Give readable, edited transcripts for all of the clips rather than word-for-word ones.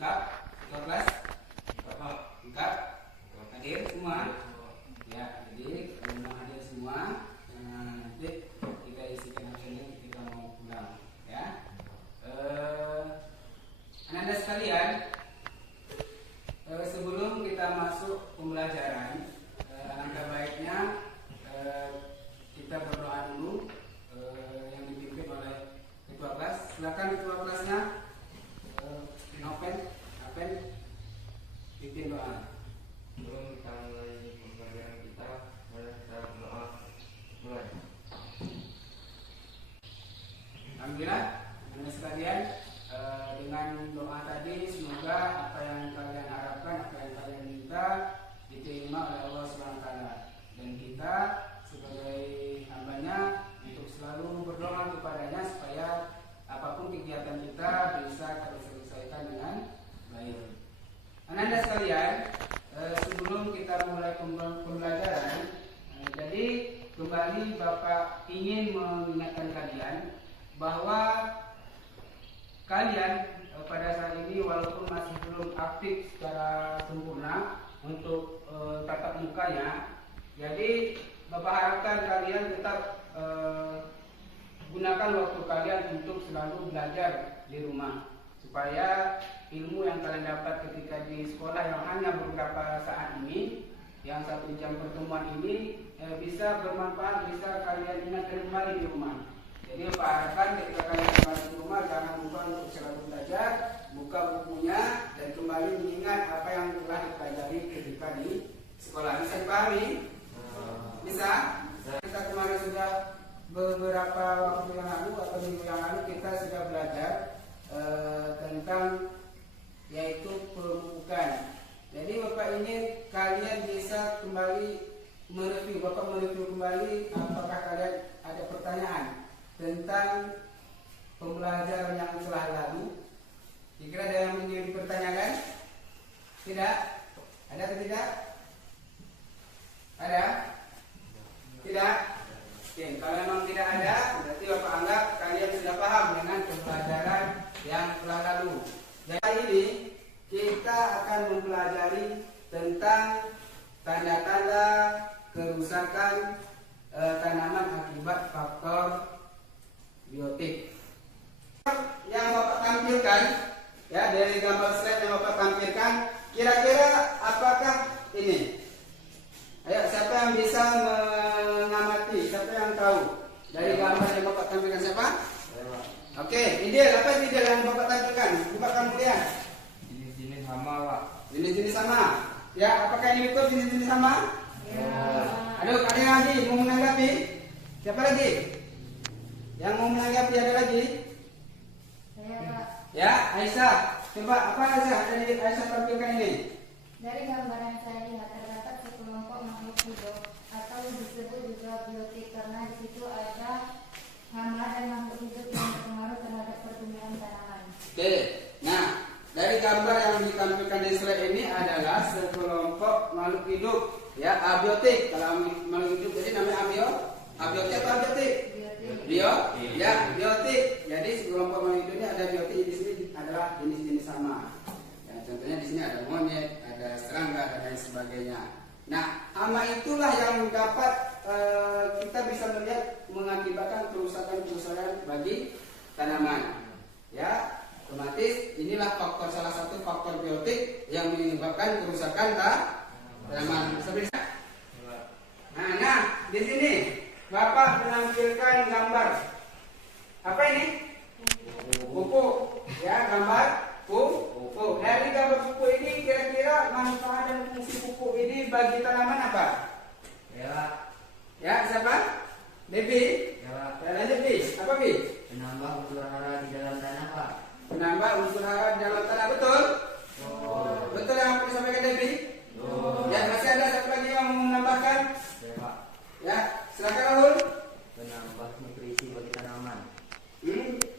lengkap, ketua kelas lengkap, hadir semua. Ya, jadi kalau hadir semua, nanti kita isikan absennya ketika mau pulang. Ya, anak-anak sekalian, sebelum kita masuk pembelajaran, alangkah baiknya kita berdoa dulu, yang dipimpin oleh ketua kelas. Silakan ketua kelasnya, Nopen, pimpin doa. Sebelum kita mulai pembelajaran kita, mari kita berdoa. Mulai. Alhamdulillah, anak sekalian, dengan doa tadi semoga apa yang kalian harapkan, apa yang kalian minta diterima oleh Allah SWT, dan kita sebagai hambanya untuk selalu berdoa kepadanya supaya apapun kegiatan kita bisa terselesaikan dengan baik. Anak-anak sekalian, sebelum kita mulai pembelajaran, jadi kembali Bapak ingin mengingatkan kalian bahwa kalian pada saat ini walaupun masih belum aktif secara sempurna untuk tatap mukanya, jadi Bapak harapkan kalian tetap gunakan waktu kalian untuk selalu belajar di rumah, supaya ilmu yang kalian dapat ketika di sekolah yang hanya beberapa saat ini, yang 1 jam pertemuan ini, bisa bermanfaat, bisa kalian ingatkan kembali di rumah. Jadi Bapak harapkan ketika kalian kembali di rumah, jangan lupa untuk selalu belajar, buka bukunya, dan kembali mengingat apa yang telah dipelajari ketika di sekolah. Bisa dipahami? Bisa? Kita kemarin sudah beberapa waktu yang lalu atau minggu yang lalu kita sudah belajar tentang yaitu pemupukan. Jadi Bapak ingin kalian bisa kembali mereview, Bapak mereview kembali apakah kalian ada pertanyaan tentang pembelajaran yang telah lalu. Kira-kira ada yang ingin dipertanyakan? Tidak? Ada atau tidak? Ada? Tidak? Oke, kalau memang tidak ada, berarti Bapak anggap kalian sudah paham dengan pembelajaran yang telah lalu. Jadi ini kita akan mempelajari tentang tanda-tanda kerusakan tanaman akibat faktor biotik. Yang Bapak tampilkan, ya, dari gambar slide yang Bapak tampilkan, kira-kira apakah ini? Ayo, siapa yang bisa mengamati? Siapa yang tahu? Dari gambar yang Bapak tampilkan siapa? Oke, ideal. Apa ideal yang Bapak tampilkan? Bapak kamu lihat. Jenis-jenis sama, Pak. Jenis-jenis sama. Ya, apakah ini betul jenis-jenis sama? Ya. Aduh, ada yang lagi mau menanggapi? Siapa lagi? Yang mau menanggapi ada lagi? Saya, Pak. Ya, Aisyah. Coba apa Aisyah? Dari Aisyah tampilkan ini. Dari gambar yang saya lihat terdapat sekelompok makhluk hidup atau disebut juga biotik karena di situ ada hama dan makhluk hidup yang berpengaruh terhadap pertumbuhan tanaman. Oke. Nah, dari gambar yang ditampilkan di slide ini adalah sekelompok makhluk hidup, ya, abiotik. Kalau makhluk hidup jadi namanya abiotik atau abiotik? Biotik. Jadi sekelompok makhluk hidup ini ada biotik, di sini adalah jenis-jenis sama. Ya, contohnya di sini ada monyet, ada serangga dan lain sebagainya. Nah, hama itulah yang dapat kita bisa melihat mengakibatkan kerusakan bagi tanaman. Ya, otomatis inilah salah satu faktor biotik yang menyebabkan kerusakan tanaman. Nah, di sini Bapak menampilkan gambar. Apa ini? Pupuk. Ya, gambar pupuk. Dari gambar pupuk ini kira-kira manfaat dan fungsi pupuk ini bagi tanaman apa? Ya, siapa? Devi. Ya, lanjut Bi. Apa Bi? Menambah unsur hara di dalam tanah, Pak. Menambah unsur hara di dalam tanah, betul? Betul yang apa disampaikan Devi? Ya, masih ada satu lagi yang mau menambahkan? Ya, Pak. Ya, silakan Rahul. Menambah nutrisi bagi tanaman.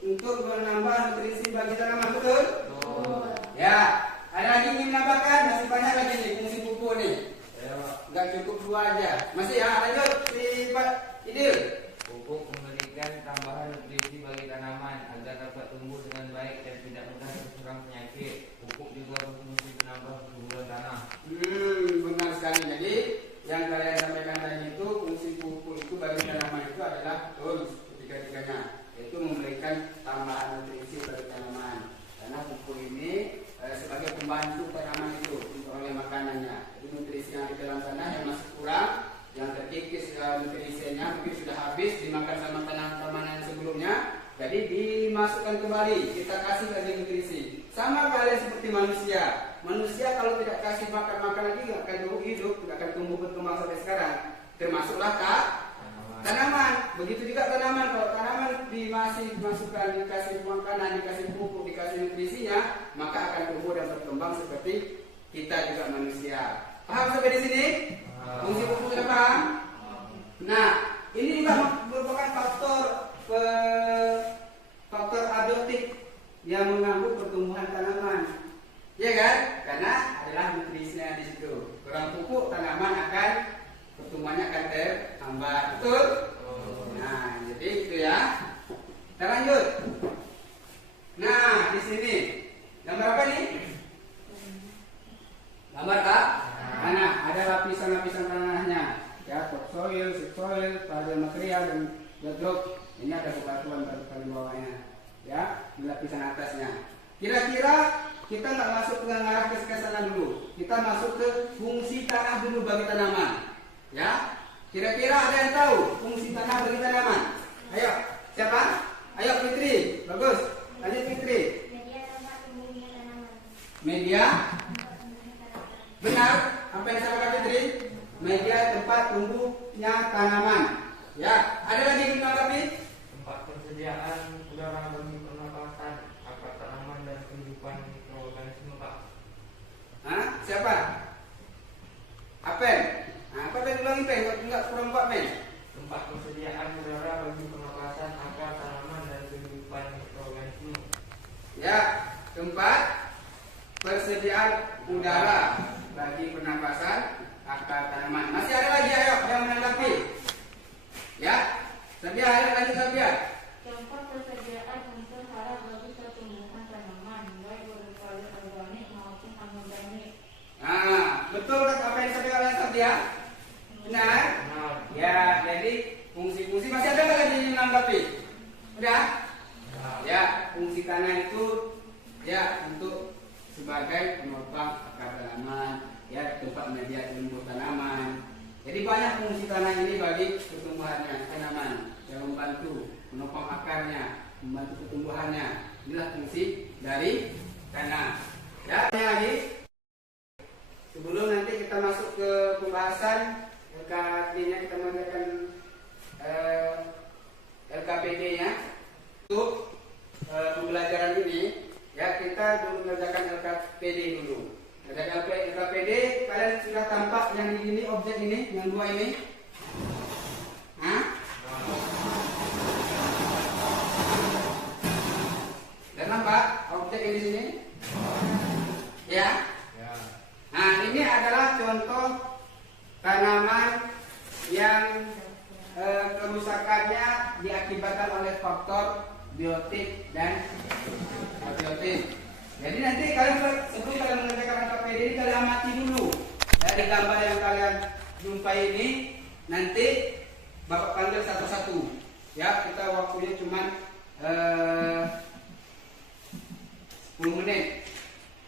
Untuk menambah nutrisi bagi tanaman, betul? Ya, ada lagi yang ingin menambahkan? Masih banyak lagi nih fungsi pupuk nih. Ya, Pak. Gak cukup 2 aja. Masih ya, lanjut si Pak Idil. Pupuk memberikan tambahan nutrisi bagi tanaman agar dapat tumbuh dengan baik dan tidak mudah terserang penyakit. Pupuk ini sebagai pembantu tanaman itu untuk oleh makanannya. Jadi nutrisi yang di dalam tanah yang masih kurang, yang terkikis nutrisinya mungkin sudah habis dimakan sama tanaman yang sebelumnya, jadi dimasukkan kembali, kita kasih lagi nutrisi. Sama halnya seperti manusia. Manusia kalau tidak kasih makan lagi nggak akan hidup, nggak akan tumbuh berkembang sampai sekarang. Termasuklah tanaman. Begitu juga tanaman, kalau tanaman dimasukkan, dikasih makanan, dikasih pupuk, dikasih nutrisinya, maka akan tumbuh dan berkembang seperti kita juga manusia. Paham sampai di sini? Fungsi pupuk sudah paham? Nah, ini juga merupakan faktor abiotik yang mengganggu pertumbuhan tanaman. Ya kan? Karena adalah nutrisinya di situ. Kurang pupuk, tanaman akan pertumbuhannya akan terhambat. Betul? Nah, jadi itu ya. Kita lanjut. Nah, di sini gambar apa nih? Gambar tak? Tanah. Ada lapisan-lapisan tanahnya. Ya, topsoil, subsoil, pada material dan bedrock. Ini ada bebatuan paling bawahnya. Ya, di lapisan atasnya. Kira-kira kita nggak masuk ke arah ke sana dulu. Kita masuk ke fungsi tanah dulu bagi tanaman. Ya, kira-kira ada yang tahu fungsi tanah bagi tanaman? Ayo, siapa? Ayo Fitri, bagus. Lanjut Fitri. Media tempat tumbuhnya tanaman. Media, benar. Apa yang disampaikan Fitri? Media tempat tumbuhnya tanaman. Ya, ada lagi yang menanggapi? Tempat persediaan udara bagi pernapasan akar tanaman dan kehidupan mikroorganisme, Pak. Hah? Siapa? Apen. Nah, apa yang diulangi Pen? Enggak kurang kuat Pen. Tempat persediaan udara bagi pernapasan akar tanaman dan kehidupan mikroorganisme. Ya, tempat persediaan udara bagi pernapasan akar tanaman. Masih ada lagi ayo yang menanggapi? Ya, Sabia, ayo lanjut Sabia. Tempat persediaan unsur hara bagi pertumbuhan tanaman, baik berupa organik maupun anorganik. Nah, betul kan apa yang saya Sabia? Benar? Benar. Ya, jadi fungsi-fungsi masih ada nggak lagi yang menanggapi? Udah? Ya, fungsi tanah itu ya untuk sebagai penopang akar tanaman, ya tempat media tumbuh tanaman. Jadi banyak fungsi tanah ini bagi pertumbuhannya tanaman, yang membantu menopang akarnya, membantu pertumbuhannya. Inilah fungsi dari tanah. Ya, ada lagi. Sebelum nanti kita masuk ke pembahasan LKP-nya, kita mengerjakan LKPD-nya untuk pembelajaran ini. Ya, kita dulu mengerjakan LKPD dulu. Ada LKPD, kalian sudah tampak yang ini objek ini, yang dua ini. Hah? Dan nampak objek ini di sini? Ya. Nah, ini adalah contoh tanaman yang kerusakannya diakibatkan oleh faktor biotik dan abiotik. Jadi nanti kalian sebelum kalian mengerjakan LKPD ini kalian amati dulu dari gambar yang kalian jumpai ini. Nanti Bapak panggil satu-satu. Ya, kita waktunya cuma 10 menit.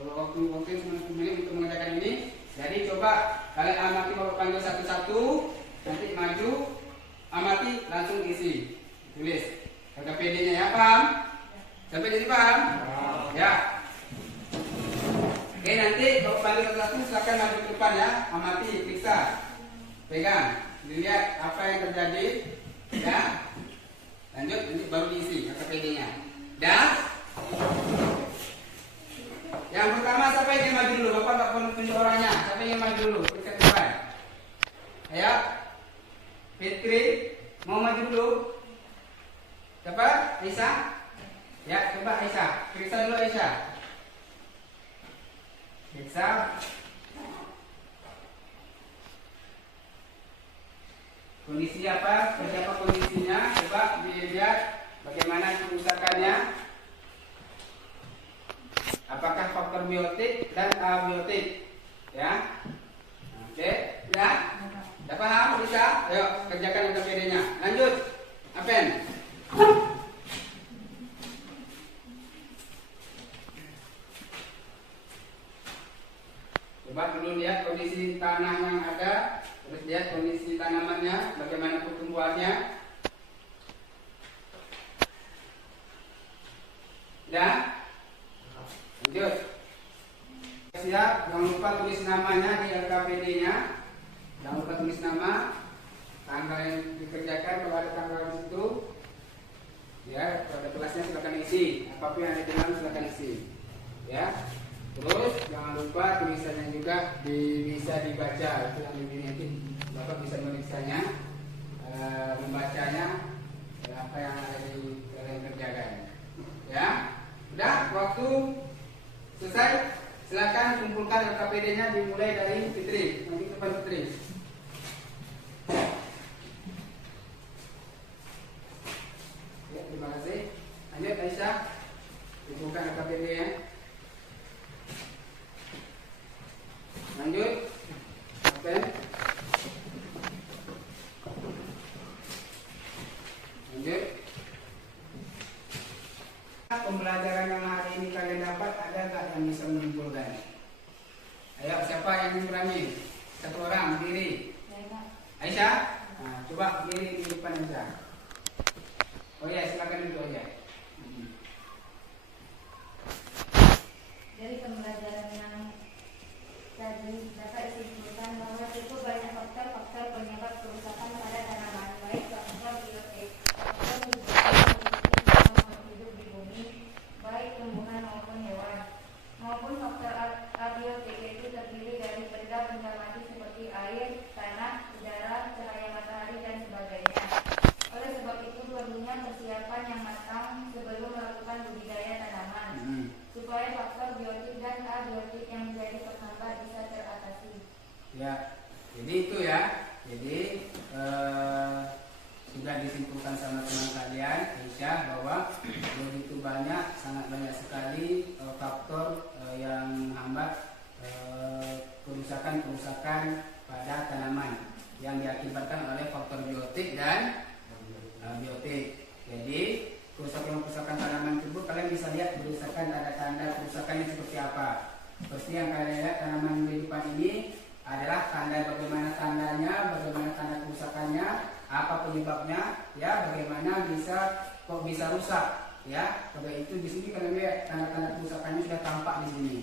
Kalau waktu cuma 10 menit untuk mengerjakan ini. Jadi coba kalian amati Bapak panggil satu-satu. Nanti maju, amati, langsung isi. Tulis LKPD-nya ya, paham? Sampai jadi paham? Ya. Oke, nanti kalau panggil satu-satu silakan maju ke depan ya, amati, periksa, pegang, dilihat apa yang terjadi, ya. Lanjut, nanti baru diisi KPD-nya. Dan yang pertama siapa yang ingin maju dulu? Bapak nggak perlu tunjuk orangnya. Siapa yang ingin maju dulu? Periksa ke depan. Ayo, Fitri, mau maju dulu? Siapa? Aisyah? Ya, coba Aisyah. Periksa dulu Aisyah. Periksa. Kondisi apa? Siapa kondisinya? Coba dilihat bagaimana kerusakannya. Apakah faktor biotik dan abiotik? Ya. Oke, ya. Sudah paham? Bisa? Ayo kerjakan LKPD-nya. Lanjut. Apen. Coba dulu lihat kondisi tanah yang ada, terus lihat kondisi tanamannya, bagaimana pertumbuhannya. Ya, lanjut. Siap, jangan lupa tulis namanya di LKPD-nya. Jangan lupa tulis nama, tanggal yang dikerjakan, kalau ada tanggal di situ. Ya, kalau ada kelasnya silakan isi. Apapun yang ada di dalam silakan isi. Ya. Terus jangan lupa tulisannya juga bisa dibaca. Itu yang lebih nanti Bapak bisa melihatnya, membacanya, apa yang ada di kalian kerjakan. Ya, udah waktu selesai. Silakan kumpulkan LKPD-nya dimulai dari Fitri. Nanti depan Fitri. Ya, terima kasih. Lanjut Aisyah, kumpulkan LKPD-nya. Lanjut. Oke. Lanjut. Pembelajaran yang hari ini kalian dapat, ada nggak yang bisa menyimpulkan? Ayo, siapa yang berani? Satu orang berdiri. Aisyah. Nah, coba berdiri di depan Aisyah. Oh ya, silakan duduk ya. Dari pembelajaran yang tadi dapat disimpulkan bahwa itu banyak faktor-faktor penyebab kerusakan pada tanaman, baik faktor biotik, faktor hidup di bumi, baik tumbuhan maupun hewan, maupun faktor abiotik, yaitu terdiri dari benda-benda mati seperti air, tanah, udara, cahaya matahari, dan sebagainya. Oleh sebab itu perlunya persiapan yang matang sebelum melakukan budidaya tanaman, supaya faktor biotik dan abiotik yang menjadi penghambat bisa teratasi. Ya, jadi itu ya. Jadi sudah disimpulkan sama teman kalian, Aisyah, bahwa begitu banyak, sangat banyak sekali faktor yang menghambat kerusakan-kerusakan pada tanaman yang diakibatkan oleh faktor biotik dan biotik. Jadi kerusakan tanaman tersebut kalian bisa lihat berdasarkan tanda-tanda kerusakannya seperti apa. Seperti yang kalian lihat tanaman di depan ini adalah tanda, bagaimana tandanya, bagaimana tanda kerusakannya, apa penyebabnya, ya, bagaimana kok bisa rusak, ya. Pada itu di sini kalian lihat tanda-tanda kerusakannya sudah tampak di sini.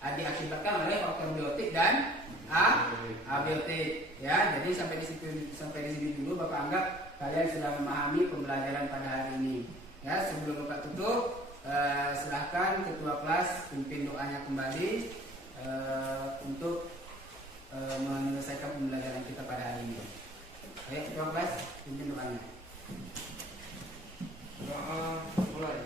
Diakibatkan oleh faktor biotik dan abiotik, ya. Jadi sampai di sini dulu Bapak anggap kalian sudah memahami pembelajaran pada hari ini. Ya, sebelum Bapak tutup, silahkan ketua kelas pimpin doanya kembali untuk menyelesaikan pembelajaran kita pada hari ini. Ayo ketua kelas pimpin doanya. Doa mulai.